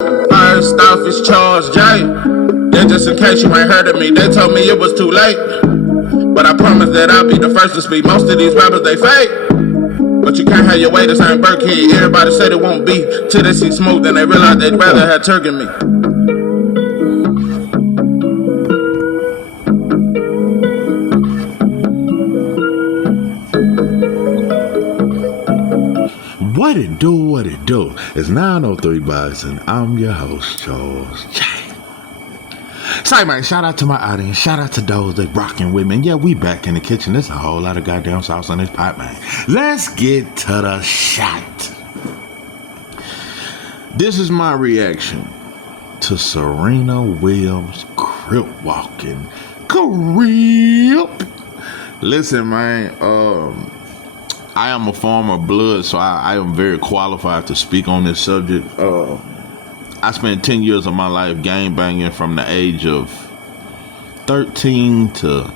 First off is Charles J. Then just in case you ain't heard of me, they told me it was too late. But I promise that I'll be the first to speak. Most of these rappers, they fake. But you can't have your way, this ain't Burkhead. Everybody said it won't be till they see smoke, then they realize they'd rather have Turk than me. What it do? It's 903 Bucks, and I'm your host, Charles J. Sorry, man, shout out to my audience. Shout out to those that rocking with me. And yeah, we back in the kitchen. There's a whole lot of goddamn sauce on this pot, man. Let's get to the shot. This is my reaction to Serena Williams' crip walking. CRlP. Listen, man, I am a former blood, so I am very qualified to speak on this subject. I spent 10 years of my life gang banging from the age of 13 to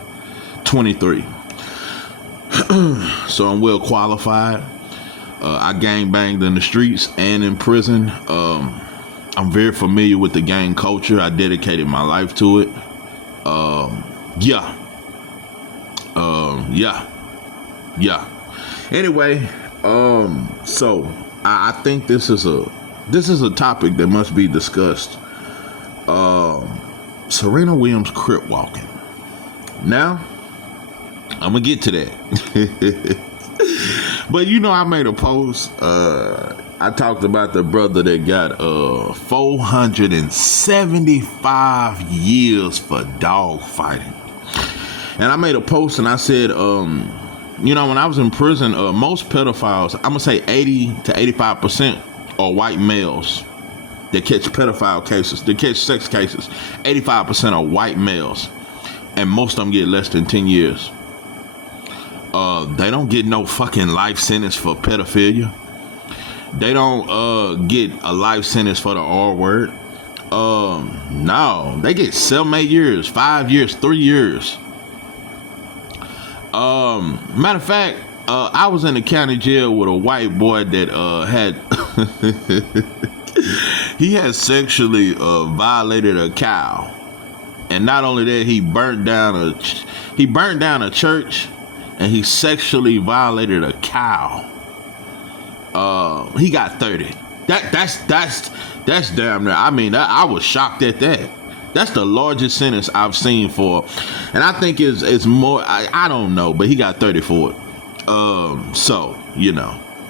23. So I'm well qualified. I gang banged in the streets and in prison. I'm very familiar with the gang culture. I dedicated my life to it. Yeah. Anyway, so I think this is a topic that must be discussed. Serena Williams crip walking. Now, I'm gonna get to that. But I made a post. I talked about the brother that got 475 years for dog fighting. And I made a post and I said, when I was in prison, most pedophiles, I'm going to say 80 to 85% are white males that catch pedophile cases, that catch sex cases. 85% are white males, and most of them get less than 10 years. They don't get no fucking life sentence for pedophilia. They don't get a life sentence for the R word. No, they get 7, 8 years, 5 years, 3 years. Matter of fact, I was in the county jail with a white boy that had he had sexually violated a cow, and not only that, he burnt down a church, and he sexually violated a cow. He got 30. That's damn near. I mean, I was shocked at that. That's the largest sentence I've seen for, and I think it's more. I don't know, but he got 30 for it. So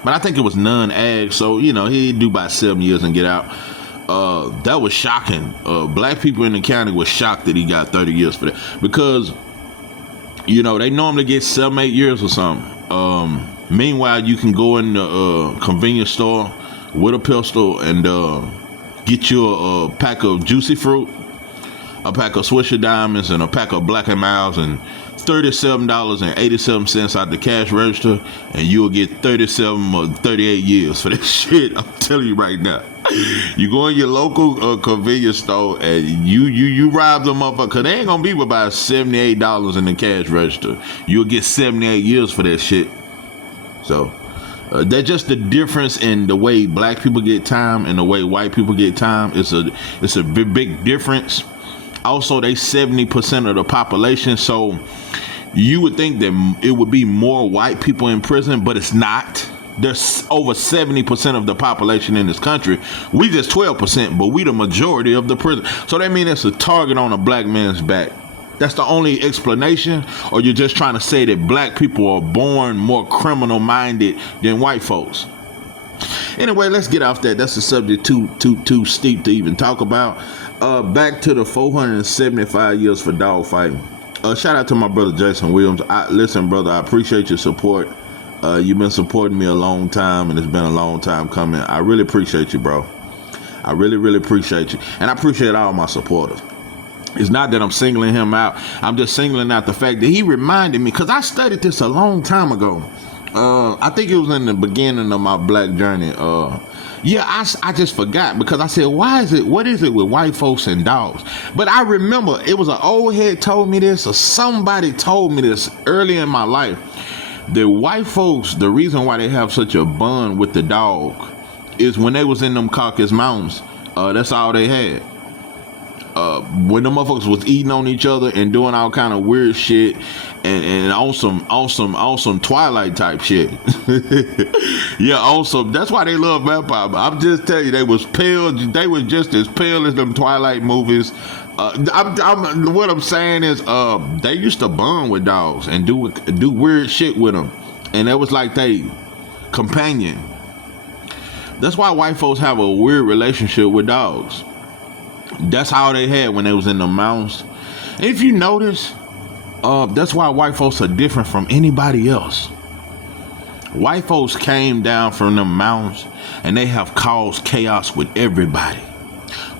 but I think it was non-ag. So he'd do about 7 years and get out. That was shocking. Black people in the county were shocked that he got 30 years for that, because they normally get 7, 8 years or something. Meanwhile, you can go in the convenience store with a pistol and get you a pack of juicy fruit, a pack of Swisher Diamonds, and a pack of Black & Milds, and $37.87 out the cash register, and you'll get 37 or 38 years for that shit. I'm telling you right now. You go in your local convenience store and you rob them up, because they ain't gonna be about $78 in the cash register. You'll get 78 years for that shit. So that's just the difference in the way black people get time and the way white people get time. It's a big difference. Also, they 70% of the population, so you would think that it would be more white people in prison, but it's not. There's over 70% of the population in this country. We just 12%, but we the majority of the prison. So that means it's a target on a black man's back. That's the only explanation? Or you're just trying to say that black people are born more criminal-minded than white folks? Anyway, let's get off that. That's a subject too steep to even talk about. Back to the 475 years for dog fighting. Shout out to my brother Jason Williams. Listen, brother, I appreciate your support. You've been supporting me a long time, and it's been a long time coming. I really appreciate you, bro. I really, really appreciate you. And I appreciate all my supporters. It's not that I'm singling him out. I'm just singling out the fact that he reminded me, because I studied this a long time ago. I think it was in the beginning of my black journey. I just forgot, because I said, what is it with white folks and dogs? But I remember it was an old head told me this, or somebody told me this early in my life. The white folks, the reason why they have such a bond with the dog is when they was in them Caucasus Mountains, That's all they had. When the motherfuckers was eating on each other and doing all kind of weird shit and on some Twilight type shit. Yeah, awesome. That's why they love vampire. I'm just telling you, they was pale. They was just as pale as them Twilight movies. What I'm saying is, they used to bond with dogs and do weird shit with them, and that was like they companion. That's why white folks have a weird relationship with dogs. That's how they had when they was in the mountains. And if you notice, that's why white folks are different from anybody else. White folks came down from the mountains and they have caused chaos with everybody.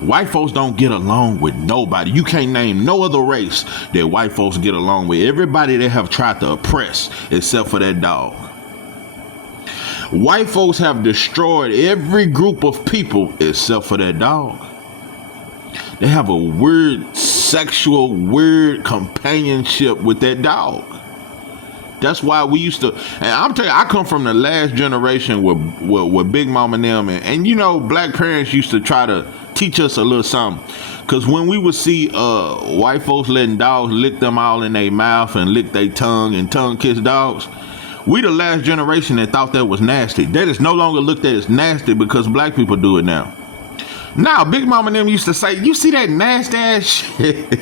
White folks don't get along with nobody. You can't name no other race that white folks get along with. Everybody they have tried to oppress except for that dog. White folks have destroyed every group of people except for that dog. They have a weird weird companionship with that dog. That's why we used to, and I'm telling you, I come from the last generation with Big Mama and them, and you know, black parents used to try to teach us a little something. Cause when we would see white folks letting dogs lick them all in their mouth and lick their tongue and tongue kiss dogs, we the last generation that thought that was nasty. That is no longer looked at as nasty because black people do it now. Now, Big Mama and them used to say, you see that nasty ass shit?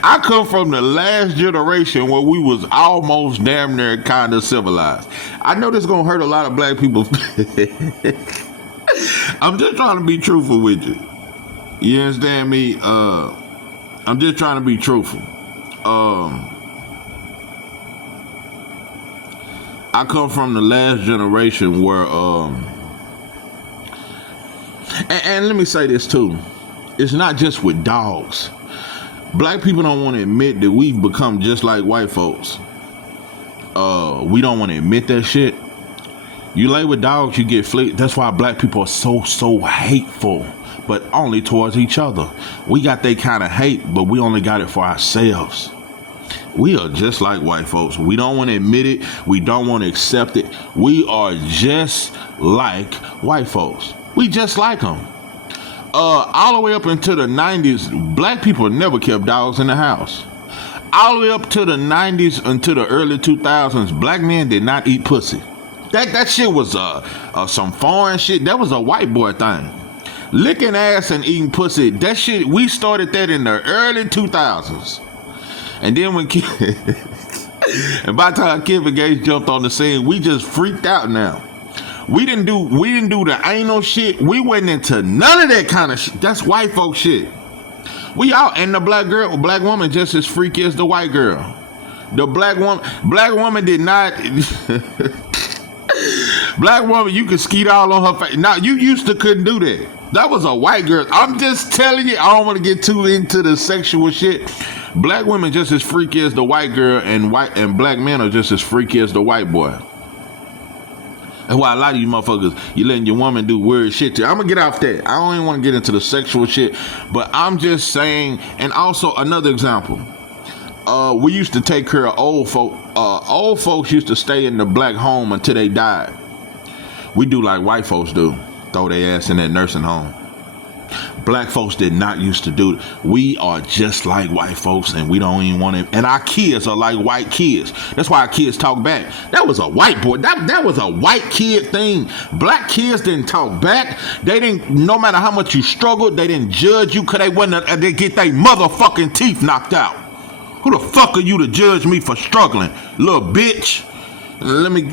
I come from the last generation where we was almost damn near kind of civilized. I know this gonna hurt a lot of black people. I'm just trying to be truthful with you. You understand me? I'm just trying to be truthful. I come from the last generation where, and let me say this too. It's not just with dogs. Black people don't want to admit that we've become just like white folks. We don't want to admit that shit. You lay with dogs, you get flicked. That's why black people are so hateful, but only towards each other. We got that kind of hate, but we only got it for ourselves. We are just like white folks. We don't want to admit it. We don't want to accept it. We are just like white folks. We just like them. All the way up into the 90s, black people never kept dogs in the house. All the way up to the 90s until the early 2000s, black men did not eat pussy. That shit was some foreign shit. That was a white boy thing. Licking ass and eating pussy, that shit, we started that in the early 2000s. And then when and by the time Kevin Gates jumped on the scene, we just freaked out now. We didn't do the anal shit. We went into none of that kind of shit. That's white folk shit. We all, and the black woman just as freaky as the white girl. The black woman did not. Black woman, you could skeet all on her face. Now you used to couldn't do that. That was a white girl. I'm just telling you. I don't want to get too into the sexual shit. Black women just as freaky as the white girl, and black men are just as freaky as the white boy. That's why a lot of you motherfuckers, you letting your woman do weird shit to you. I'm gonna get off that. I don't even want to get into the sexual shit, but I'm just saying. And also another example, we used to take care of old folk. Old folks used to stay in the black home until they died. We do like white folks do, throw their ass in that nursing home. Black folks did not used to do it. We are just like white folks, and we don't even want to. And our kids are like white kids. That's why our kids talk back. That was a white boy. That was a white kid thing. Black kids didn't talk back. They didn't. No matter how much you struggled, they didn't judge you because they get their motherfucking teeth knocked out. Who the fuck are you to judge me for struggling, little bitch? Let me.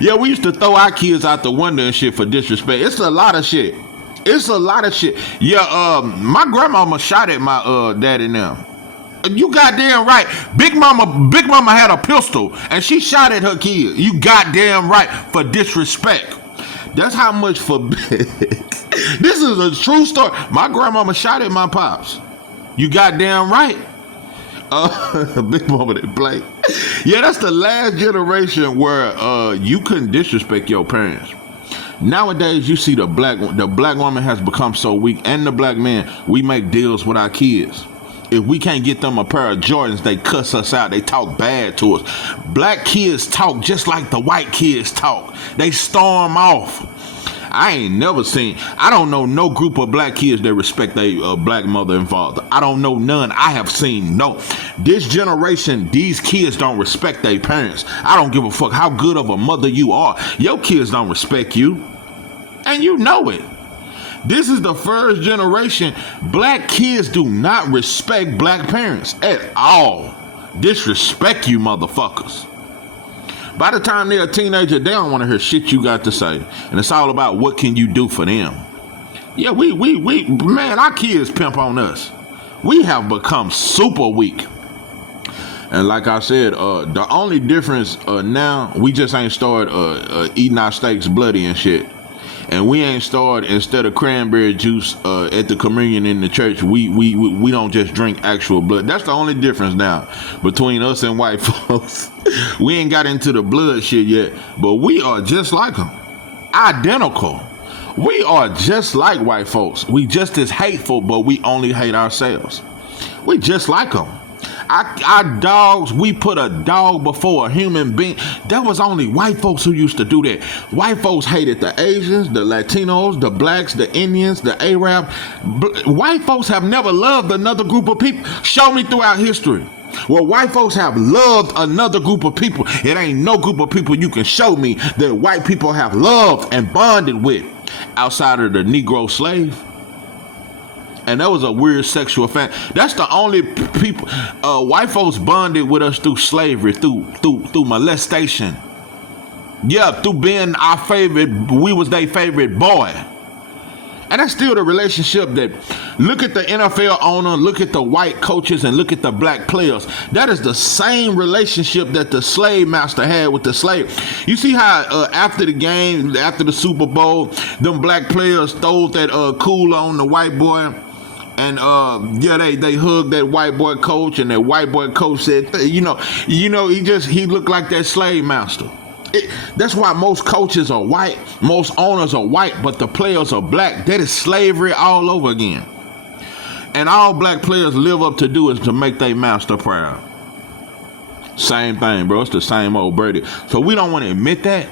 Yeah, we used to throw our kids out the window and shit for disrespect. It's a lot of shit. Yeah, my grandmama shot at my daddy now. You goddamn right. Big Mama had a pistol and she shot at her kid. You goddamn right, for disrespect. That's how much for. This is a true story. My grandmama shot at my pops. You goddamn right. Big Mama didn't play. Yeah, that's the last generation where you couldn't disrespect your parents. Nowadays, you see the black woman has become so weak, and the black man, we make deals with our kids. If we can't get them a pair of Jordans, they cuss us out. They talk bad to us. Black kids talk just like the white kids talk. They storm off. I ain't never seen. I don't know no group of black kids that respect their black mother and father. I don't know none. I have seen no. This generation, these kids don't respect their parents. I don't give a fuck how good of a mother you are. Your kids don't respect you, and you know it. This is the first generation. Black kids do not respect black parents at all. Disrespect you motherfuckers. By the time they're a teenager, they don't want to hear shit you got to say. And it's all about what can you do for them. Yeah, man, our kids pimp on us. We have become super weak. And like I said, the only difference now, we just ain't started eating our steaks bloody and shit. And we ain't started, instead of cranberry juice at the communion in the church, we don't just drink actual blood. That's the only difference now between us and white folks. We ain't got into the blood shit yet, but we are just like them. Identical. We are just like white folks. We just as hateful, but we only hate ourselves. We just like them. Our dogs, we put a dog before a human being. That was only white folks who used to do that. White folks hated the Asians, the Latinos, the blacks, the Indians, the Arab. White folks have never loved another group of people. Show me throughout history. Well, white folks have loved another group of people. It ain't no group of people you can show me that white people have loved and bonded with outside of the Negro slave. And that was a weird sexual fan. That's the only people. White folks bonded with us through slavery, through molestation. Yeah, through being our favorite. We was their favorite boy. And that's still the relationship that. Look at the NFL owner, look at the white coaches, and look at the black players. That is the same relationship that the slave master had with the slave. You see how after the game, after the Super Bowl, them black players stole that cooler on the white boy. And they hugged that white boy coach, and that white boy coach said, he looked like that slave master. That's why most coaches are white, most owners are white, but the players are black. That is slavery all over again. And all black players live up to do is to make their master proud. Same thing, bro. It's the same old Brady. So we don't want to admit that.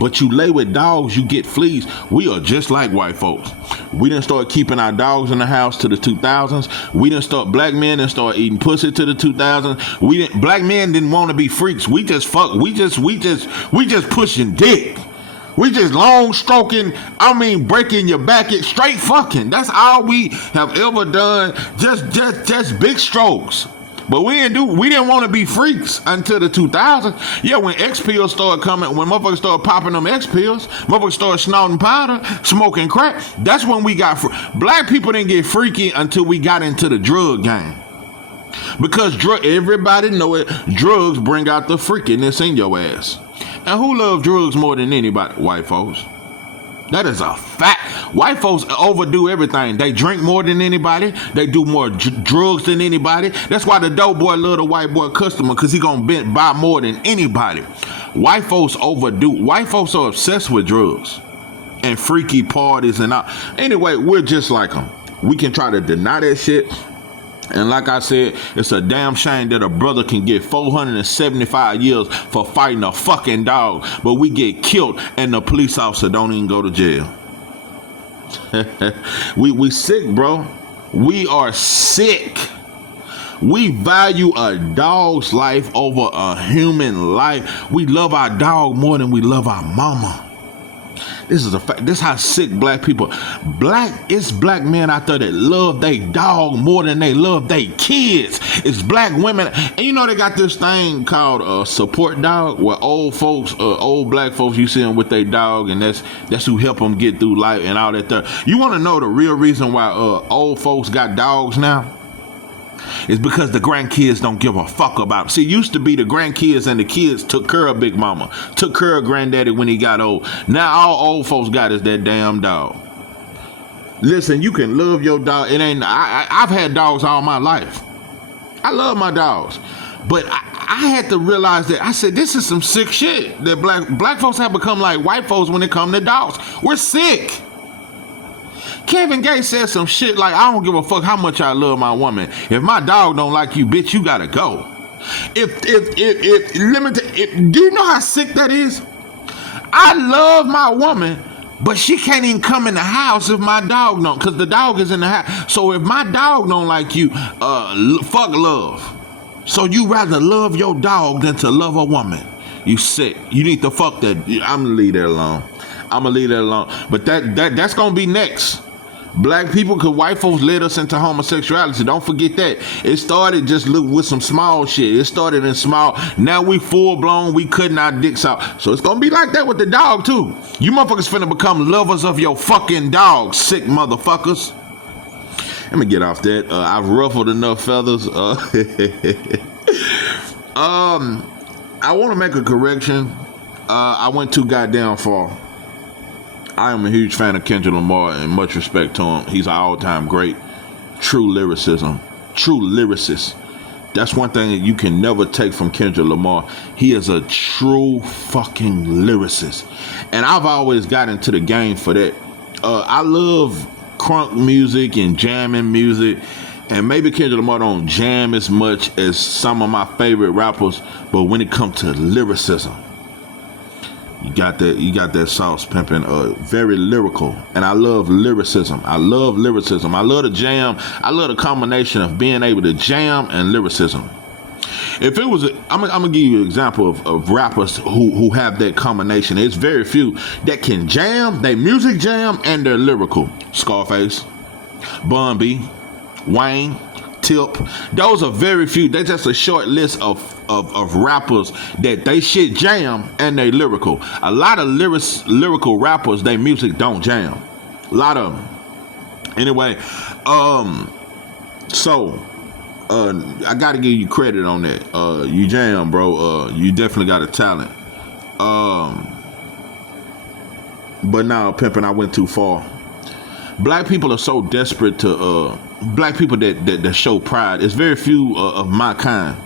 But you lay with dogs, you get fleas. We are just like white folks. We didn't start keeping our dogs in the house to the 2000s. Black men didn't start eating pussy to the 2000s. Black men didn't want to be freaks. We just pushing dick. We just long stroking, breaking your back, straight fucking. That's all we have ever done. Just big strokes. But we didn't want to be freaks until the 2000s. Yeah, when X pills started coming, when motherfuckers started popping them X pills, motherfuckers started snorting powder, smoking crack. That's when we got black people didn't get freaky until we got into the drug game. Because everybody know it, drugs bring out the freakiness in your ass. And who loves drugs more than anybody? White folks. That is a fact. White folks overdo everything. They drink more than anybody. They do more drugs than anybody. That's why the dope boy love the white boy customer, because he gonna buy more than anybody. White folks overdo. White folks are obsessed with drugs and freaky parties and all. Anyway, we're just like them. We can try to deny that shit. And like I said, it's a damn shame that a brother can get 475 years for fighting a fucking dog, but we get killed and the police officer don't even go to jail. we sick, bro. We are sick. We value a dog's life over a human life. We love our dog more than we love our mama. This is a fact. This is how sick black people. It's black men out there that love their dog more than they love their kids. It's black women. And you know they got this thing called support dog, where old black folks, you see them with their dog, and that's who help them get through life and all that stuff. You want to know the real reason why old folks got dogs now? It's because the grandkids don't give a fuck about them. See, it used to be the grandkids and the kids took care of Big Mama, took care of Granddaddy when he got old. Now all old folks got is that damn dog. Listen, you can love your dog. I've had dogs all my life. I love my dogs. But I had to realize that, I said, this is some sick shit that black folks have become like white folks when it come to dogs. We're sick. Kevin Gates said some shit like, I don't give a fuck how much I love my woman. If my dog don't like you, bitch, you gotta go. Do you know how sick that is? I love my woman, But she can't even come in the house if my dog don't, because the dog is in the house. So if my dog don't like you, fuck love. So you rather love your dog than to love a woman. You sick. You need to fuck that. I'm gonna leave that alone. But that's gonna be next. Black people, cause white folks led us into homosexuality. Don't forget that. It started just with some small shit. It started in small. Now we full blown. We cutting our dicks out. So it's gonna be like that with the dog too. You motherfuckers finna become lovers of your fucking dog, sick motherfuckers. Let me get off that. I've ruffled enough feathers. I want to make a correction. I went too goddamn far. I am a huge fan of Kendrick Lamar and much respect to him. He's an all-time great. True lyricism. True lyricist. That's one thing that you can never take from Kendrick Lamar. He is a true fucking lyricist. And I've always got into the game for that. I love crunk music and jamming music. And maybe Kendrick Lamar don't jam as much as some of my favorite rappers. But when it comes to lyricism, you got that sauce pimping, very lyrical. And I love lyricism. I love the jam. I love the combination of being able to jam and lyricism. If it was, I'm gonna give you an example of rappers who have that combination. It's very few that can jam, they music jam, and they're lyrical. Scarface, Bun B, Wayne, Tip. Those are very few. They're just a short list of rappers that they shit jam and they lyrical. A lot of lyrical rappers, they music don't jam. A lot of them. Anyway, so I gotta give you credit on that. You jam, bro. You definitely got a talent. But now, pimping, I went too far. Black people are so desperate to black people that show pride. It's very few of my kind.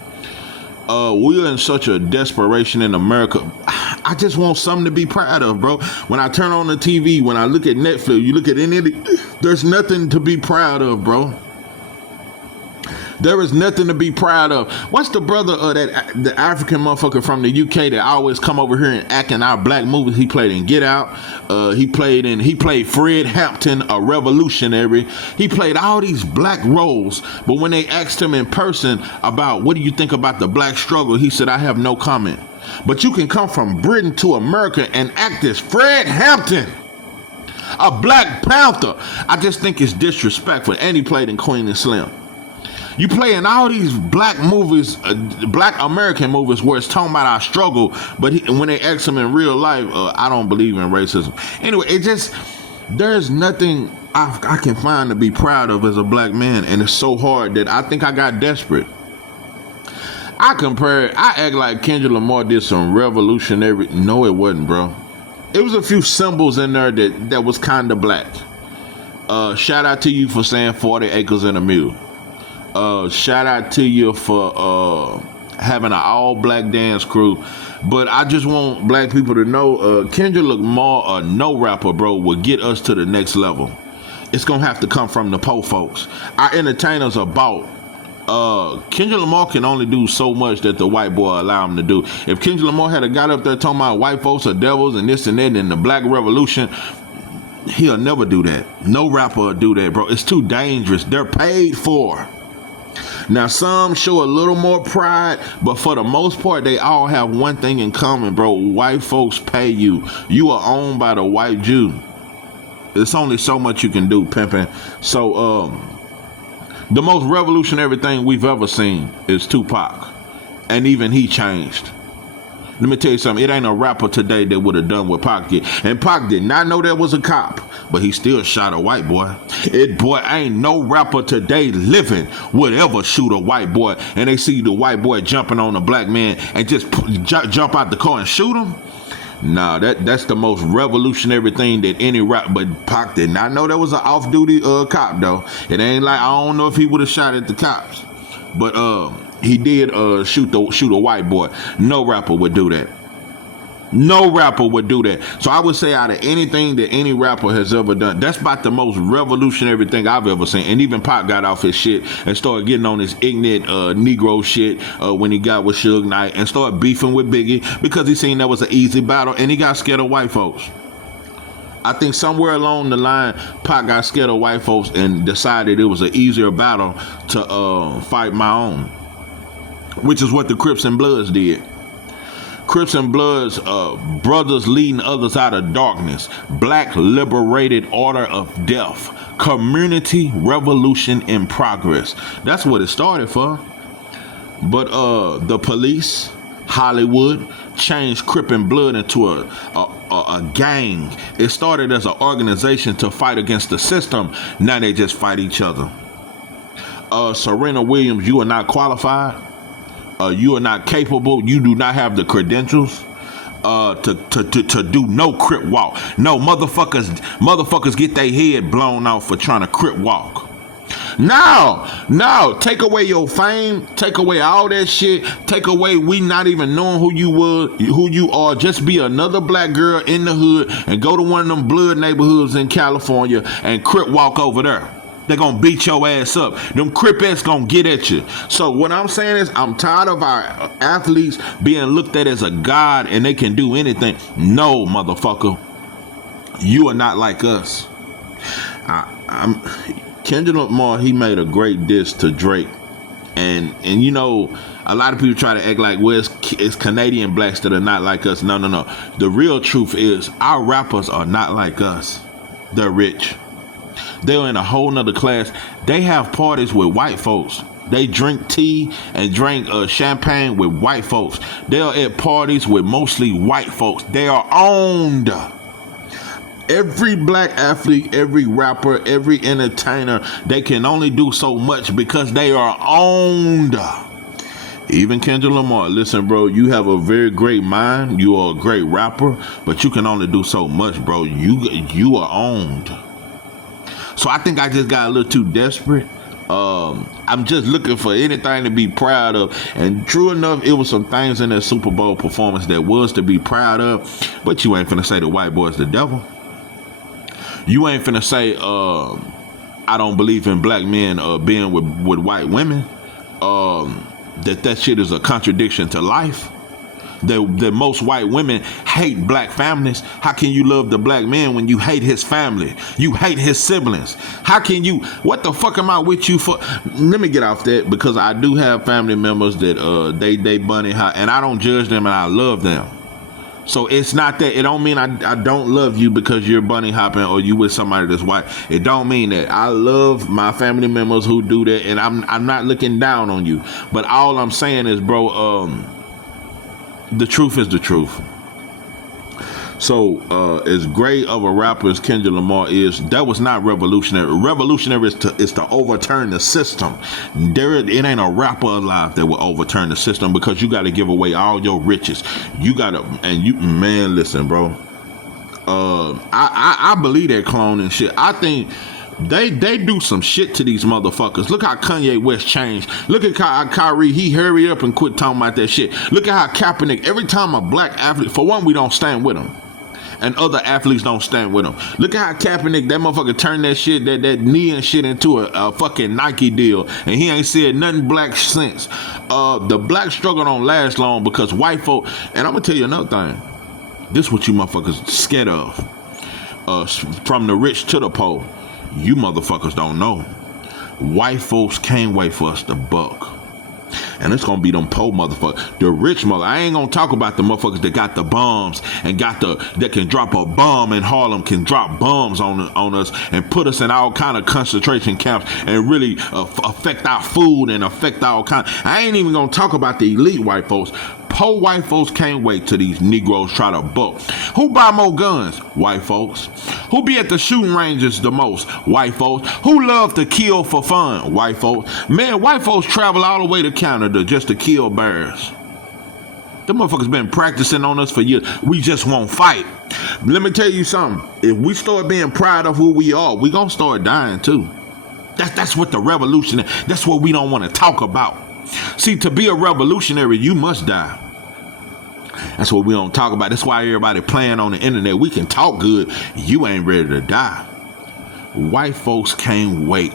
We're in such a desperation in America. I just want something to be proud of, bro. When I turn on the TV, when I look at Netflix, you look at any of the, there's nothing to be proud of, bro. There is nothing to be proud of. What's the brother of the African motherfucker from the UK that always come over here and act in our black movies? He played in Get Out. He played Fred Hampton, a revolutionary. He played all these black roles. But when they asked him in person about what do you think about the black struggle, he said, I have no comment. But you can come from Britain to America and act as Fred Hampton, a Black Panther. I just think it's disrespectful. And he played in Queen and Slim. You play in all these black movies, black American movies where it's talking about our struggle, but when they ask him in real life, I don't believe in racism. Anyway, there's nothing I can find to be proud of as a black man, and it's so hard that I think I got desperate. I act like Kendrick Lamar did some revolutionary. No, it wasn't, bro. It was a few symbols in there that was kind of black. Shout out to you for saying 40 acres and a mule. Shout out to you for having an all-black dance crew. But I just want black people to know Kendrick Lamar, no rapper, bro, will get us to the next level. It's going to have to come from the po folks. Our entertainers are bought. Kendrick Lamar can only do so much that the white boy allow him to do. If Kendrick Lamar had got up there talking about white folks are devils and this and that and the black revolution, he'll never do that. No rapper will do that, bro. It's too dangerous. They're paid for. Now, some show a little more pride, but for the most part, they all have one thing in common, bro. White folks pay you. You are owned by the white Jew. There's only so much you can do, pimping. So, the most revolutionary thing we've ever seen is Tupac. And even he changed. Let me tell you something. It ain't a rapper today that would have done what Pac did. And Pac did not know there was a cop, but he still shot a white boy. Ain't no rapper today living would ever shoot a white boy. And they see the white boy jumping on a black man and just jump out the car and shoot him. Nah, that's the most revolutionary thing that any rap. But Pac did not know there was an off-duty cop though. It ain't like, I don't know if he would have shot at the cops, but he did shoot a white boy. No rapper would do that. No rapper would do that. So I would say out of anything that any rapper has ever done, that's about the most revolutionary thing I've ever seen. And even Pac got off his shit and started getting on his ignorant Negro shit when he got with Suge Knight and started beefing with Biggie because he seen that was an easy battle and he got scared of white folks. I think somewhere along the line, Pac got scared of white folks and decided it was an easier battle to fight my own, which is what the Crips and Bloods did. Crips and Bloods, brothers leading others out of darkness, black liberated order of death, community revolution in progress. That's what it started for. But the police, Hollywood, changed Crip and Blood into a gang. It started as an organization to fight against the system. Now they just fight each other. Serena Williams, you are not qualified. You are not capable. You do not have the credentials to do no Crip walk. No, motherfuckers get their head blown off for trying to Crip walk. Now, take away your fame, take away all that shit, take away we not even knowing who you are. Just be another black girl in the hood and go to one of them blood neighborhoods in California and Crip walk over there. They're gonna beat your ass up. Them Cripettes gonna get at you. So what I'm saying is, I'm tired of our athletes being looked at as a god and they can do anything. No, motherfucker, you are not like us. Kendrick Lamar, he made a great diss to Drake, and you know, a lot of people try to act like, well, it's Canadian blacks that are not like us. No. The real truth is, our rappers are not like us. They're rich. They're in a whole nother class. They have parties with white folks. They drink tea and drink champagne with white folks. They are at parties with mostly white folks. They are owned. Every black athlete, every rapper, every entertainer, they can only do so much because they are owned. Even Kendrick Lamar, listen, bro, you have a very great mind. You are a great rapper, but you can only do so much, bro. You are owned. So I think I just got a little too desperate. I'm just looking for anything to be proud of. And true enough, it was some things in that Super Bowl performance that was to be proud of. But you ain't finna say the white boy's the devil. You ain't finna say I don't believe in black men being with white women. That shit is a contradiction to life. That most white women hate black families. How can you love the black man when you hate his family? You hate his siblings. How can you? What the fuck am I with you for? Let me get off that, because I do have family members that they bunny hot, and I don't judge them and I love them. So it's not that. It don't mean I don't love you because you're bunny hopping or you with somebody that's white. It don't mean that. I love my family members who do that, and I'm not looking down on you. But all I'm saying is, bro, the truth is the truth. So as great of a rapper as Kendrick Lamar is, that was not revolutionary. Revolutionary is to overturn the system. It ain't a rapper alive that will overturn the system, because you got to give away all your riches. You got to, and you, man, listen, bro. I believe that cloning shit. I think they do some shit to these motherfuckers. Look how Kanye West changed. Look at Kyrie. He hurried up and quit talking about that shit. Look at how Kaepernick, every time a black athlete, for one, we don't stand with him. And other athletes don't stand with him. Look at how Kaepernick, that motherfucker turned that shit, that knee and shit into a fucking Nike deal. And he ain't said nothing black since. The black struggle don't last long because white folk, and I'm gonna tell you another thing. This is what you motherfuckers scared of. From the rich to the poor. You motherfuckers don't know. White folks can't wait for us to buck. And it's gonna be them poor motherfuckers. The rich mother. I ain't gonna talk about the motherfuckers that got the bombs and that can drop a bomb in Harlem, can drop bombs on us and put us in all kind of concentration camps and really affect our food and affect our kind. I ain't even gonna talk about the elite white folks. Poor white folks can't wait till these Negroes try to buck. Who buy more guns? White folks. Who be at the shooting ranges the most? White folks. Who love to kill for fun? White folks. Man, white folks travel all the way to Canada just to kill bears. Them motherfuckers been practicing on us for years. We just won't fight. Let me tell you something. If we start being proud of who we are, we gonna start dying too. That's what the revolution is. That's what we don't want to talk about. See, to be a revolutionary, you must die. That's what we don't talk about. That's why everybody playing on the internet. We can talk good. You ain't ready to die. White folks can't wait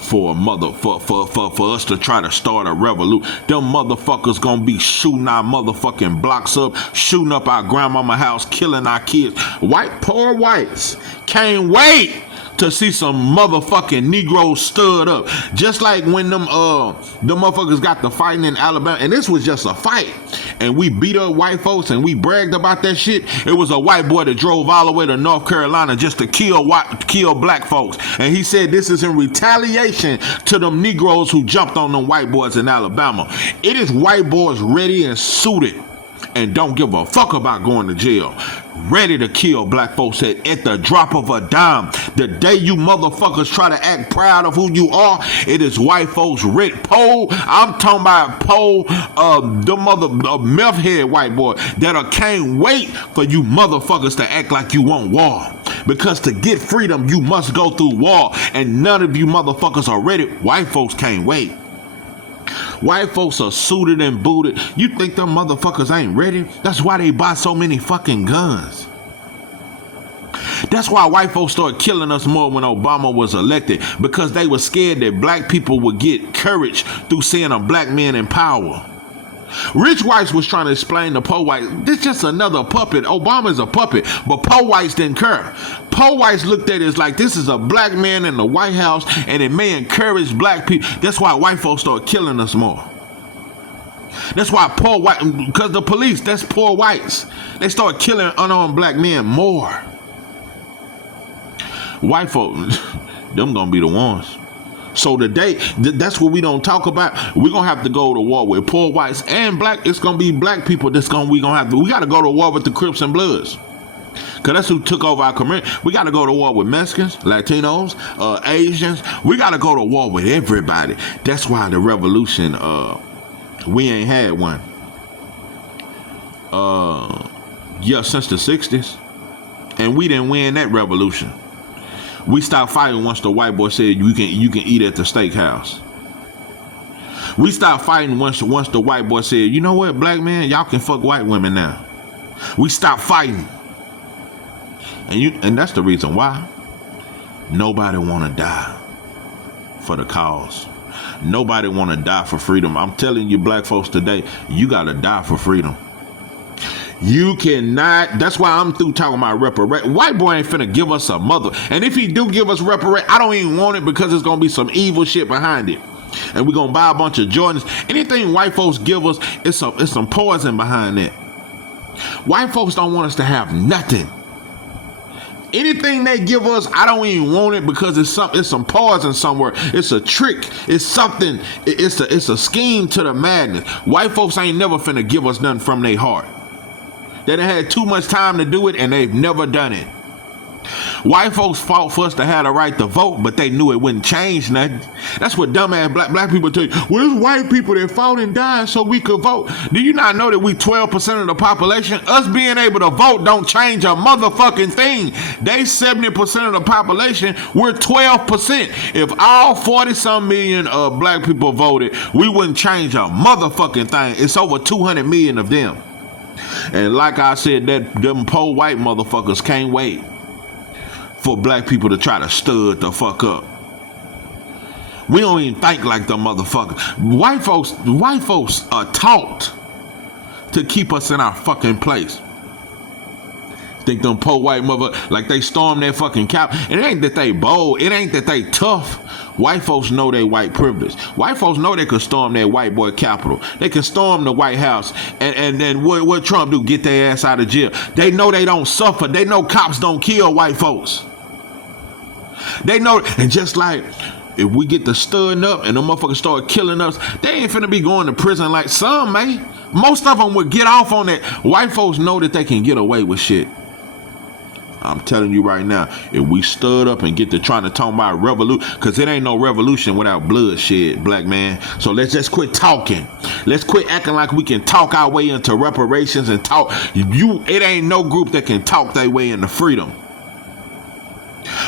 for a for us to try to start a revolution. Them motherfuckers gonna be shooting our motherfucking blocks up, shooting up our grandmama house, killing our kids. Poor whites can't wait to see some motherfucking Negroes stood up. Just like when them motherfuckers got the fighting in Alabama, and this was just a fight, and we beat up white folks and we bragged about that shit. It was a white boy that drove all the way to North Carolina just to kill black folks, and he said this is in retaliation to them Negroes who jumped on them white boys in Alabama. It is white boys ready and suited and don't give a fuck about going to jail, ready to kill black folks at the drop of a dime. The day you motherfuckers try to act proud of who you are, it is white folks ready. I'm talking about the meth head white boy that can't wait for you motherfuckers to act like you want war. Because to get freedom, you must go through war, and none of you motherfuckers are ready. White folks can't wait. White folks are suited and booted. You think them motherfuckers ain't ready? That's why they buy so many fucking guns. That's why white folks started killing us more when Obama was elected, because they were scared that black people would get courage through seeing a black man in power. Rich whites was trying to explain to poor whites, this just another puppet. Obama's a puppet, but poor whites didn't care. Poor whites looked at it as like, this is a black man in the White House, and it may encourage black people. That's why white folks started killing us more. That's why poor white, because the police, that's poor whites. They start killing unarmed black men more. White folks, them gonna be the ones. So today, that's what we don't talk about. We're gonna have to go to war with poor whites and black. It's gonna be black people we gotta go to war with the Crips and Bloods. Cause that's who took over our community. We gotta go to war with Mexicans, Latinos, Asians. We gotta go to war with everybody. That's why the revolution, we ain't had one. Since the 60s. And we didn't win that revolution. We stopped fighting once the white boy said you can eat at the steakhouse. We stopped fighting once the white boy said, you know what, black man, y'all can fuck white women now. We stopped fighting. And that's the reason why. Nobody wanna die for the cause. Nobody wanna die for freedom. I'm telling you, black folks today, you gotta die for freedom. You cannot. That's why I'm through talking about reparation. White boy ain't finna give us a mother. And if he do give us reparation, I don't even want it, because it's gonna be some evil shit behind it. And we're gonna buy a bunch of Jordans. Anything white folks give us, it's some poison behind it. White folks don't want us to have nothing. Anything they give us, I don't even want it, because it's some poison somewhere. It's a trick. It's something. It's a scheme to the madness. White folks ain't never finna give us nothing from their heart. They done had too much time to do it, and they've never done it. White folks fought for us to have the right to vote, but they knew it wouldn't change nothing. That's what dumbass black people tell you. Well, it's white people that fought and died so we could vote. Do you not know that we 12% of the population? Us being able to vote don't change a motherfucking thing. They 70% of the population. We're 12%. If all 40-some million black people voted, we wouldn't change a motherfucking thing. It's over 200 million of them. And like I said, them poor white motherfuckers can't wait for black people to try to stud the fuck up. We don't even think like them motherfuckers. White folks are taught to keep us in our fucking place. Think them poor white mother, like they storm their fucking cap. It ain't that they bold. It ain't that they tough. White folks know they white privilege. White folks know they could storm their white boy Capitol. They can storm the White House. And then what Trump do? Get their ass out of jail. They know they don't suffer. They know cops don't kill white folks. They know. And just like if we get the stirring up and the motherfuckers start killing us, they ain't finna be going to prison like some, man. Most of them would get off on that. White folks know that they can get away with shit. I'm telling you right now, if we stood up and get to trying to talk about revolution, because it ain't no revolution without bloodshed, black man. So let's just quit talking. Let's quit acting like we can talk our way into reparations and talk. It ain't no group that can talk their way into freedom.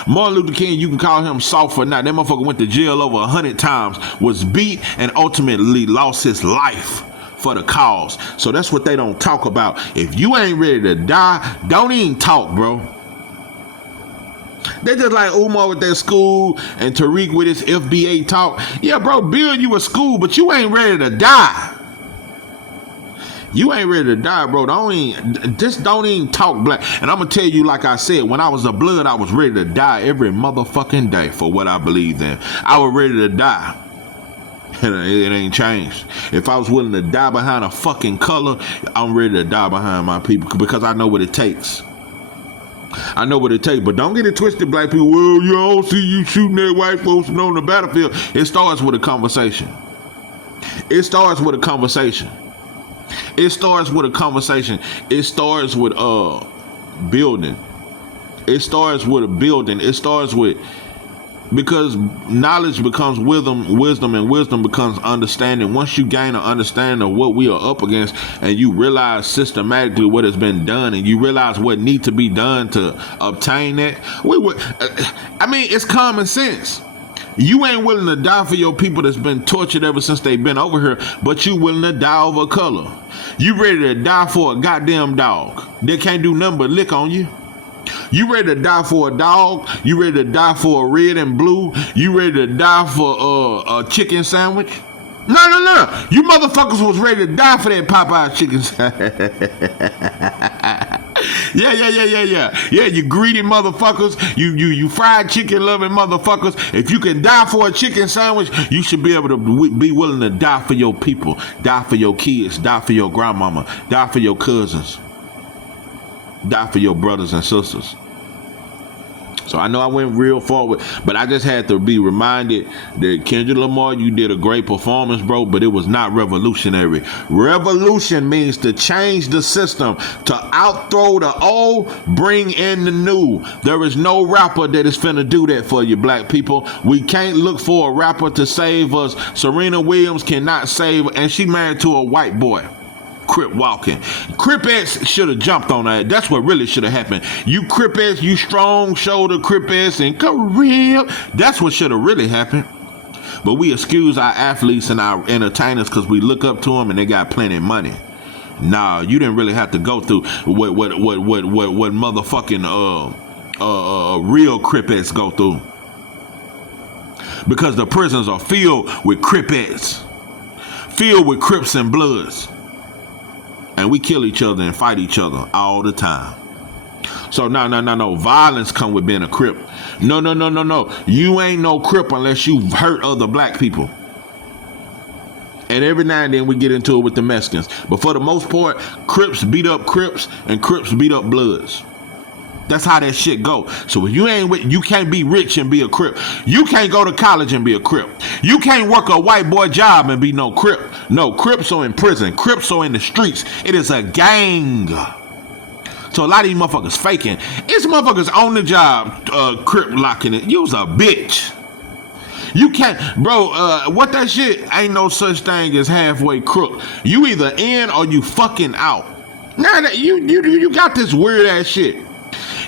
Martin Luther King, you can call him soft or not. That motherfucker went to jail over 100 times, was beat, and ultimately lost his life for the cause. So that's what they don't talk about. If you ain't ready to die, don't even talk, bro. They just like Umar with that school and Tariq with his FBA talk. Yeah, bro, Bill, you a school, but you ain't ready to die. You ain't ready to die, bro. Don't even talk black. And I'm gonna tell you, like I said, when I was a blood, I was ready to die every motherfucking day for what I believed in. I was ready to die. And it ain't changed. If I was willing to die behind a fucking color, I'm ready to die behind my people because I know what it takes. I know what it takes, but don't get it twisted, black people. Well, you all see you shooting at white folks on the battlefield. It starts with a conversation. It starts with a conversation. It starts with a conversation. It starts with building. It starts with a building. It starts with, because knowledge becomes wisdom, and wisdom becomes understanding. Once you gain an understanding of what we are up against, and you realize systematically what has been done, and you realize what needs to be done to obtain that, it's common sense. You ain't willing to die for your people that's been tortured ever since they've been over here, but you willing to die over color. You ready to die for a goddamn dog that can't do nothing but lick on you? You ready to die for a dog? You ready to die for a red and blue? You ready to die for a chicken sandwich? No. You motherfuckers was ready to die for that Popeye chicken sandwich. Yeah, you greedy motherfuckers. You fried chicken loving motherfuckers. If you can die for a chicken sandwich, you should be able to be willing to die for your people. Die for your kids. Die for your grandmama. Die for your cousins. Die for your brothers and sisters. So I know I went real forward, but I just had to be reminded that Kendrick Lamar, you did a great performance, bro, but it was not revolutionary. Revolution means to change the system, to outthrow the old, bring in the new. There is no rapper that is finna do that for you, black people. We can't look for a rapper to save us. Serena Williams cannot save, and she married to a white boy. Crip walking. Crip-ass should have jumped on that. That's what really should have happened. You Crip-ass, you strong shoulder Crip-ass and come real. That's what should have really happened. But we excuse our athletes and our entertainers because we look up to them and they got plenty of money. Nah, you didn't really have to go through what motherfucking real Crip-ass go through. Because the prisons are filled with Crip-ass. Filled with Crips and Bloods. And we kill each other and fight each other all the time. So no. Violence come with being a Crip. No. You ain't no Crip unless you hurt other black people. And every now and then we get into it with the Mexicans. But for the most part, Crips beat up Crips and Crips beat up Bloods. That's how that shit go. So if you can't be rich and be a Crip. You can't go to college and be a Crip. You can't work a white boy job and be no Crip. No, Crips are in prison. Crips are in the streets. It is a gang. So a lot of these motherfuckers faking. It's motherfuckers on the job, Crip locking it. You's a bitch. You can't, bro, what that shit, ain't no such thing as halfway crook. You either in or you fucking out. Now that you got this weird ass shit.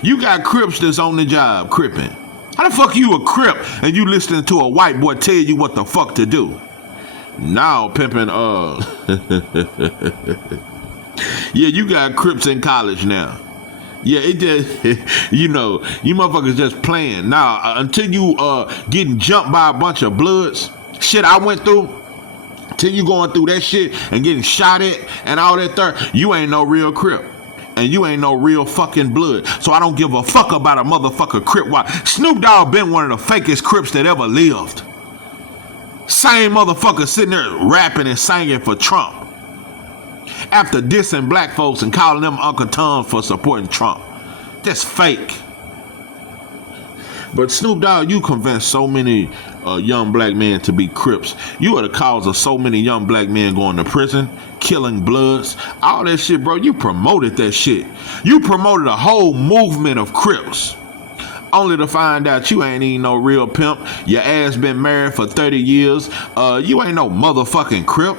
You got Crips that's on the job, cripping. How the fuck you a Crip and you listening to a white boy tell you what the fuck to do? Now pimping, yeah, you got Crips in college now. Yeah, it just, you motherfuckers just playing. Now, until you getting jumped by a bunch of Bloods, shit I went through, till you going through that shit and getting shot at and all that third, you ain't no real Crip. And you ain't no real fucking Blood. So I don't give a fuck about a motherfucker Crip. Why? Snoop Dogg been one of the fakest Crips that ever lived. Same motherfucker sitting there rapping and singing for Trump. After dissing black folks and calling them Uncle Tom for supporting Trump. That's fake. But Snoop Dogg, you convinced so many young black men to be Crips. You are the cause of so many young black men going to prison, killing Bloods, all that shit, bro. You promoted that shit. You promoted a whole movement of Crips. Only to find out you ain't even no real pimp. Your ass been married for 30 years. You ain't no motherfucking Crip.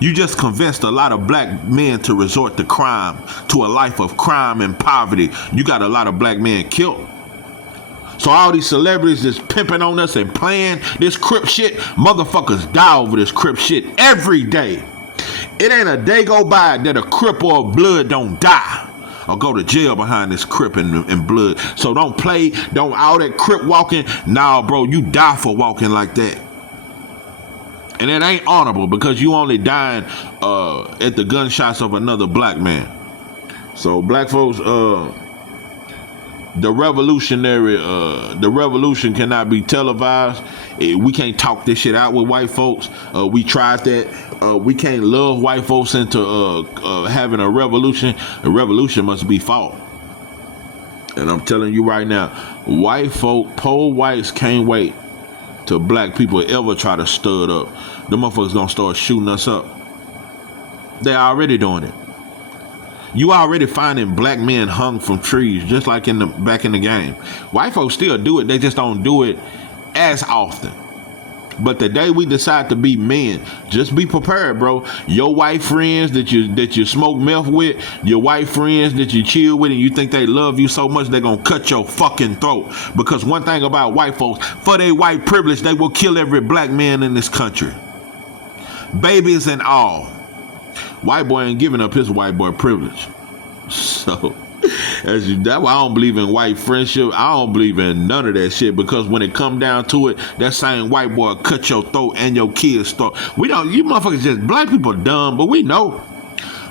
You just convinced a lot of black men to resort to crime, to a life of crime and poverty. You got a lot of black men killed. So all these celebrities that's pimping on us and playing this Crip shit, motherfuckers die over this Crip shit every day. It ain't a day go by that a Crip or a Blood don't die. or go to jail behind this Crip and blood. So don't play, don't all that Crip walking. Nah, bro, you die for walking like that. And it ain't honorable because you only dying at the gunshots of another black man. So black folks, the revolution cannot be televised. We can't talk this shit out with white folks. We tried that. We can't love white folks into having a revolution. A revolution must be fought. And I'm telling you right now, white folk, poor whites can't wait till black people ever try to stir it up. The motherfuckers gonna start shooting us up. They already doing it. You already finding black men hung from trees, just like back in the game. White folks still do it. They just don't do it as often. But the day we decide to be men, just be prepared, bro. Your white friends that you smoke meth with, your white friends that you chill with, and you think they love you so much, they're gonna cut your fucking throat. Because one thing about white folks, for their white privilege, they will kill every black man in this country. Babies and all. White boy ain't giving up his white boy privilege. So that's why I don't believe in white friendship. I don't believe in none of that shit, because when it come down to it, that same white boy cut your throat and your kids' throat. We don't, you motherfuckers just, black people dumb, but we know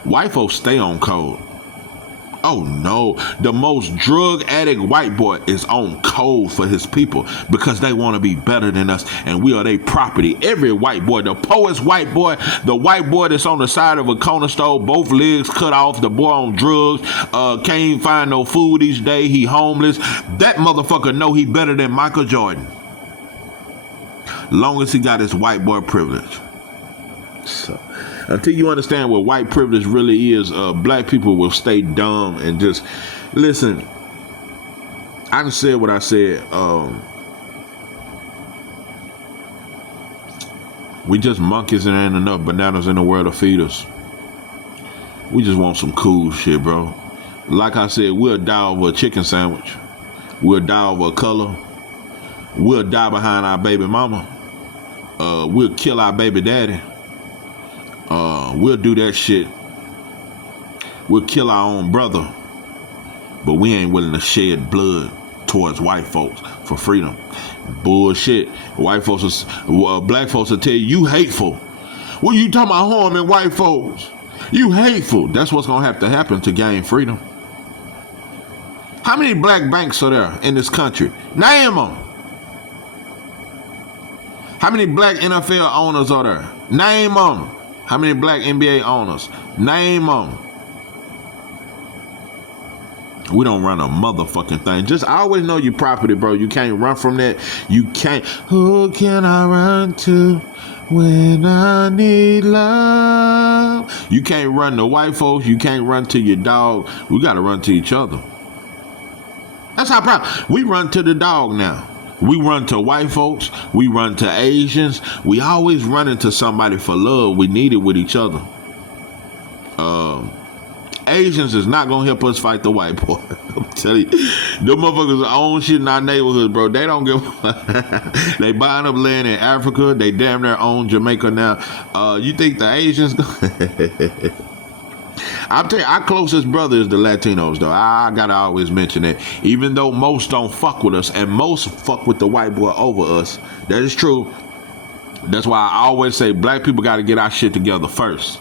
white folks stay on code. Oh no, the most drug addict white boy is on code for his people because they want to be better than us and we are their property. Every white boy, the poorest white boy, the white boy that's on the side of a corner store, both legs cut off, the boy on drugs, can't even find no food each day, he homeless. That motherfucker know he better than Michael Jordan. Long as he got his white boy privilege. So until you understand what white privilege really is, black people will stay dumb and just listen. I done said what I said. We just monkeys and ain't enough bananas in the world to feed us. We just want some cool shit, bro. Like I said, we'll die over a chicken sandwich. We'll die over a color. We'll die behind our baby mama. We'll kill our baby daddy. We'll do that shit. We'll kill our own brother. But we ain't willing to shed blood towards white folks for freedom. Bullshit. White folks, black folks will tell you hateful. What you talking about harming white folks? You hateful. That's what's going to have to happen to gain freedom. How many black banks are there in this country? Name them. How many black NFL owners are there? Name them. How many black NBA owners? Name them. We don't run a motherfucking thing. Just always know your property, bro. You can't run from that. You can't. Who can I run to when I need love? You can't run to white folks. You can't run to your dog. We got to run to each other. That's our problem. We run to the dog now. We run to white folks. We run to Asians. We always run into somebody for love. We need it with each other. Asians is not gonna help us fight the white boy. I'm telling you, them motherfuckers own shit in our neighborhood, bro. They don't give. They buying up land in Africa. They damn near own Jamaica now. You think the Asians? I'll tell you, our closest brother is the Latinos, though. I gotta always mention that. Even though most don't fuck with us, and most fuck with the white boy over us. That is true. That's why I always say black people gotta get our shit together first.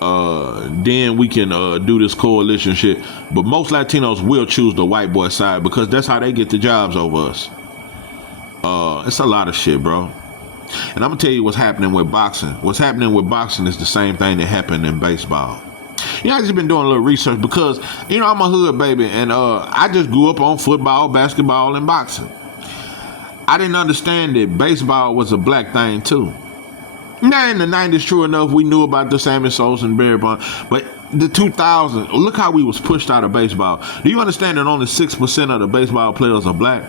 Then we can do this coalition shit. But most Latinos will choose the white boy side because that's how they get the jobs over us. It's a lot of shit, bro. And I'm gonna tell you what's happening with boxing. What's happening with boxing is the same thing that happened in baseball. You know, I just been doing a little research because, you know, I'm a hood baby and I just grew up on football, basketball, and boxing. I didn't understand that baseball was a black thing too. Now in the 90s, true enough, we knew about the Sammy Sosa and Barry Bonds, but the 2000s, look how we was pushed out of baseball. Do you understand that only 6% of the baseball players are black?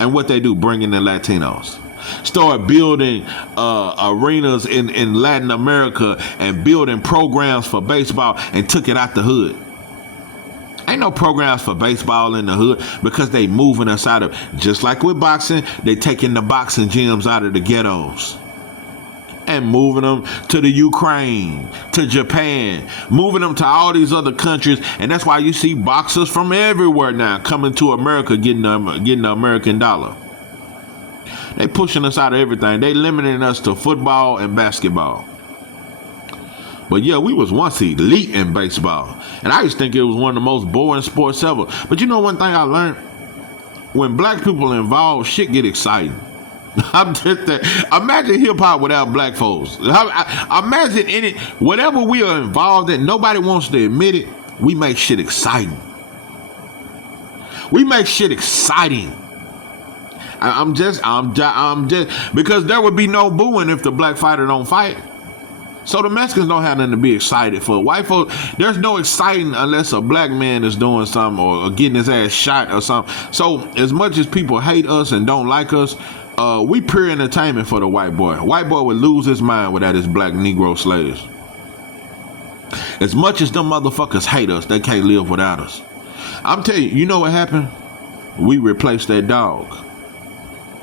And what they do, bring in the Latinos. Start building arenas in Latin America and building programs for baseball and took it out the hood. Ain't no programs for baseball in the hood because they moving us out of, just like with boxing, they taking the boxing gyms out of the ghettos. and moving them to the Ukraine, to Japan, moving them to all these other countries. And that's why you see boxers from everywhere now coming to America, getting the American dollar. They pushing us out of everything. They limiting us to football and basketball. But yeah, we was once elite in baseball. And I used to think it was one of the most boring sports ever. But you know one thing I learned? When black people involved, shit get exciting. I'm just that. Imagine hip hop without black folks. Imagine whatever we are involved in, nobody wants to admit it. We make shit exciting. We make shit exciting. I'm just because there would be no booing if the black fighter don't fight. So the Mexicans don't have nothing to be excited for. White folks, there's no exciting unless a black man is doing something or getting his ass shot or something. So as much as people hate us and don't like us, we pure entertainment for the white boy. White boy would lose his mind without his black Negro slaves. As much as them motherfuckers hate us, they can't live without us. I'm telling you, you know what happened? We replaced that dog.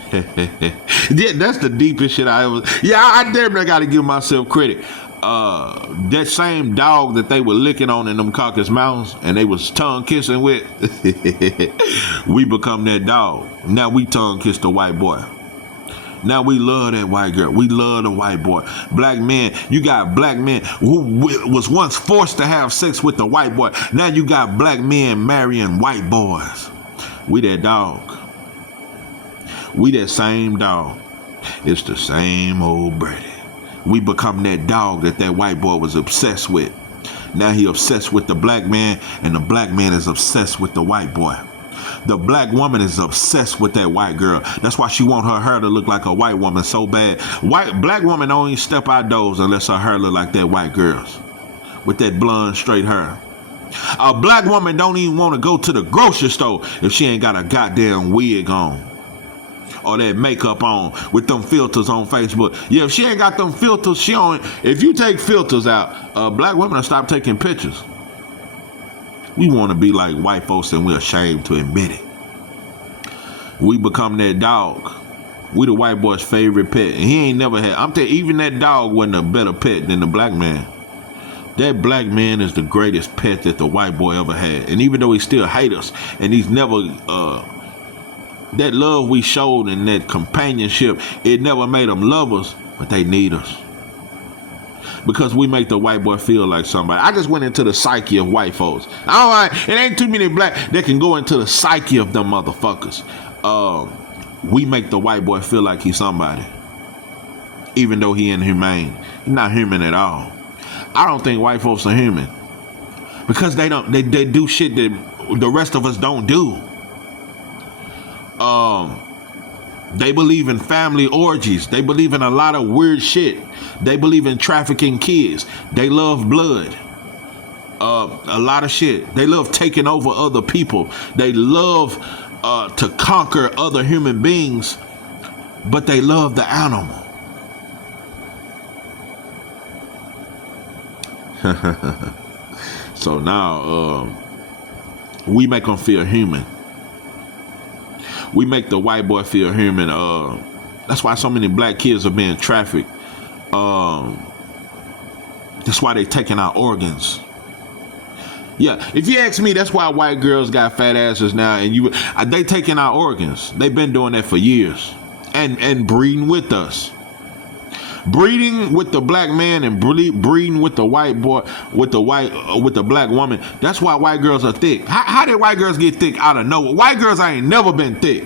Yeah, that's the deepest shit I ever. Yeah, I damn near got to give myself credit. That same dog that they were licking on in them Caucasus Mountains and they was tongue kissing with, we become that dog. Now we tongue kiss the white boy. Now we love that white girl. We love the white boy. Black men, you got black men who was once forced to have sex with the white boy. Now you got black men marrying white boys. We that dog. We that same dog. It's the same old Brady. We become that dog that white boy was obsessed with. Now he obsessed with the black man, and the black man is obsessed with the white boy. The black woman is obsessed with that white girl. That's why she want her hair to look like a white woman so bad. Black woman don't even step outdoors unless her hair look like that white girl's. With that blonde straight hair. A black woman don't even want to go to the grocery store if she ain't got a goddamn wig on. Or that makeup on with them filters on Facebook. Yeah, if she ain't got them filters, if you take filters out, black women will stop taking pictures. We want to be like white folks and we're ashamed to admit it. We become that dog. We the white boy's favorite pet. And he ain't never had, I'm telling you, even that dog wasn't a better pet than the black man. That black man is the greatest pet that the white boy ever had. And even though he still hate us and he's never, that love we showed and that companionship, it never made them love us, but they need us. Because we make the white boy feel like somebody. I just went into the psyche of white folks. It ain't too many black that can go into the psyche of them motherfuckers. We make the white boy feel like he's somebody. Even though he inhumane. He's not human at all. I don't think white folks are human. Because they do shit that the rest of us don't do. They believe in family orgies. They believe in a lot of weird shit. They believe in trafficking kids. They love blood. A lot of shit. They love taking over other people. They love to conquer other human beings, but they love the animal. So now we make them feel human. We make the white boy feel human. That's why so many black kids are being trafficked. That's why they taking our organs. Yeah, if you ask me, that's why white girls got fat asses now, and they taking our organs. They've been doing that for years, and breeding with us. Breeding with the black man and breeding with the white boy, with the black woman. That's why white girls are thick. How did white girls get thick out of nowhere? White girls ain't never been thick.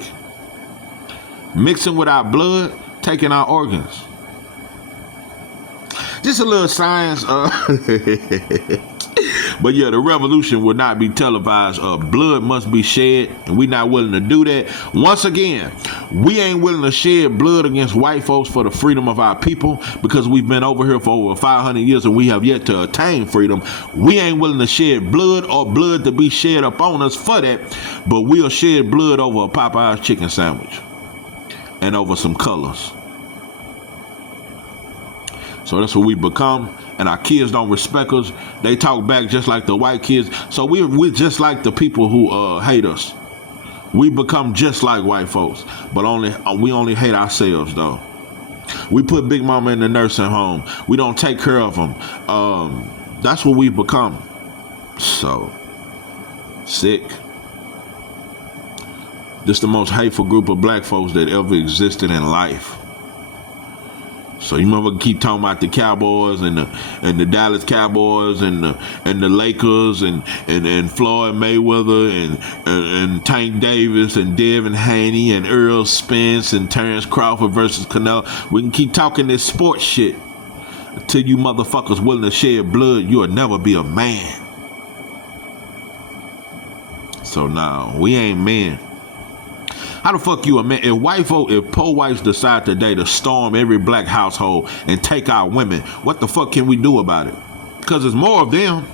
Mixing with our blood, taking our organs. Just a little science. But yeah, the revolution will not be televised. Blood must be shed, and we're not willing to do that. Once again, we ain't willing to shed blood against white folks for the freedom of our people because we've been over here for over 500 years and we have yet to attain freedom. We ain't willing to shed blood or blood to be shed upon us for that, but we'll shed blood over a Popeye's chicken sandwich and over some colors. So that's what we become. And our kids don't respect us. They talk back just like the white kids. So we're just like the people who hate us. We become just like white folks. But we only hate ourselves, though. We put Big Mama in the nursing home. We don't take care of them. That's what we've become. So, sick. This the most hateful group of black folks that ever existed in life. So you motherfucker keep talking about the Cowboys and the Dallas Cowboys and the Lakers and Floyd Mayweather and Tank Davis and Devin Haney and Earl Spence and Terrence Crawford versus Canelo. We can keep talking this sports shit until you motherfuckers willing to shed blood. You'll never be a man. So now we ain't men. How the fuck you a man? If poor whites decide today to storm every black household and take our women, what the fuck can we do about it? Because there's more of them.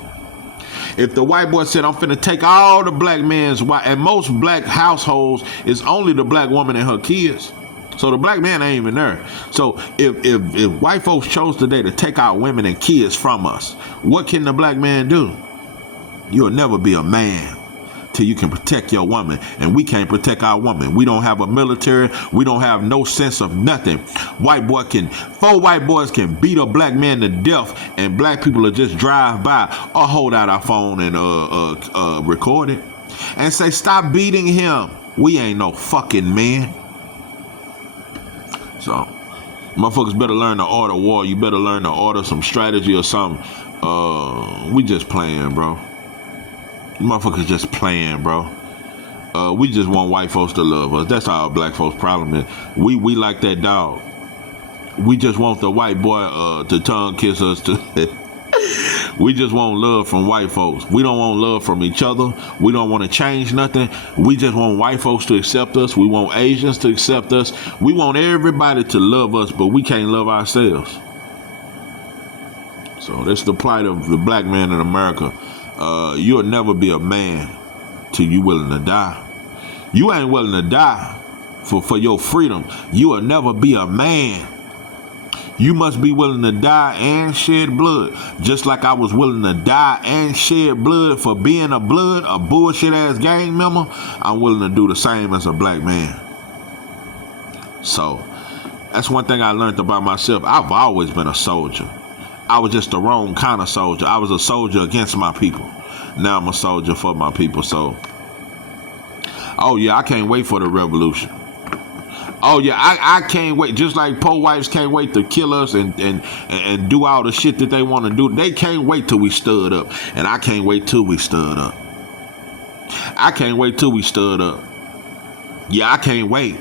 If the white boy said, I'm finna take all the black men's wife, and most black households is only the black woman and her kids. So the black man ain't even there. So if white folks chose today to take our women and kids from us, what can the black man do? You'll never be a man till you can protect your woman, and we can't protect our woman. We don't have a military. We don't have no sense of nothing. Four white boys can beat a black man to death, and black people will just drive by or hold out our phone and record it and say, stop beating him. We ain't no fucking men. So motherfuckers better learn the art of war. You better learn to order some strategy or something. We just playing, bro. Motherfuckers just playing, bro. We just want white folks to love us. That's our black folks' problem is. We like that dog. We just want the white boy to tongue kiss us too. We just want love from white folks. We don't want love from each other. We don't want to change nothing. We just want white folks to accept us. We want Asians to accept us. We want everybody to love us, but we can't love ourselves. So that's the plight of the black man in America. You'll never be a man till you willing to die. You ain't willing to die for your freedom. You will never be a man. You must be willing to die and shed blood. Just like I was willing to die and shed blood for being a bullshit ass gang member, I'm willing to do the same as a black man. So that's one thing I learned about myself. I've always been a soldier. I was just the wrong kind of soldier. I was a soldier against my people. Now I'm a soldier for my people. So, oh yeah, I can't wait for the revolution. Oh yeah, I can't wait. Just like poor whites can't wait to kill us and do all the shit that they want to do. They can't wait till we stood up. And I can't wait till we stood up. I can't wait till we stood up. Yeah, I can't wait.